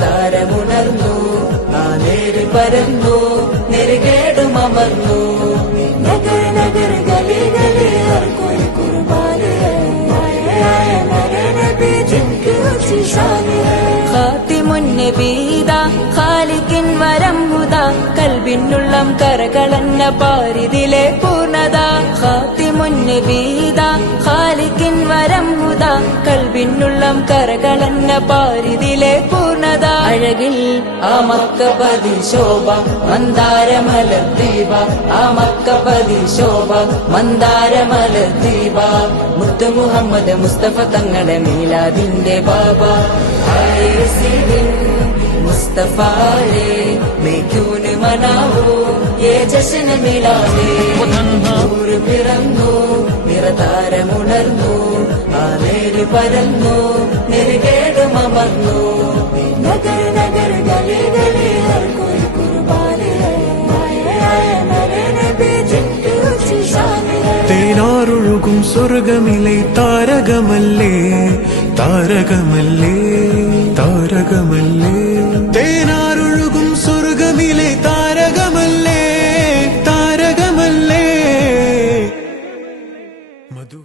താരമുണർന്നു. ആ നേര് പരന്നു നെരുകേടുമർന്നു നഗര നഗര ഗലി ഗലി ഒരു കുർബാന ഖാലിക്കിൻ വരം ഹുദ കൽബിനുള്ളം കരകളന്ന പാരിതിലെ പൂർണത. ഖാത്തിമുന്നബീദ ഖാലിക്കിൻ വരം ഹുദ കൽബി പൂർണം കരകളന്ന പാരിതിലെ പൂർണത. അഴകിൽ ആമക്കപതി ശോഭ മന്ദാരമല ദീപ. ആമക്കപതി ശോഭ മന്ദാരമല ദീപ. മുത്തു മുഹമ്മദ് മുസ്തഫ തങ്ങളെ മീലാദിന്റെ ബാബ. മുസ്തഫാലേ മേക്യൂന് മനാവൂ ഏ ജശന മിലാലേ പിറന്നു നിറതാരമോ പടർന്നു ആ നേര് പരന്നു നെരുകേടും അമർന്നു നഗര നഗര ഗലി ഗലി ഹർ കോയി താരകമല്ലേ? താരകമല്ലേ? താരകമല്ലേ? തേനാരൊഴുകും സ്വർഗമില്ലേ താരകമല്ലേ? താരകമല്ലേ? മധു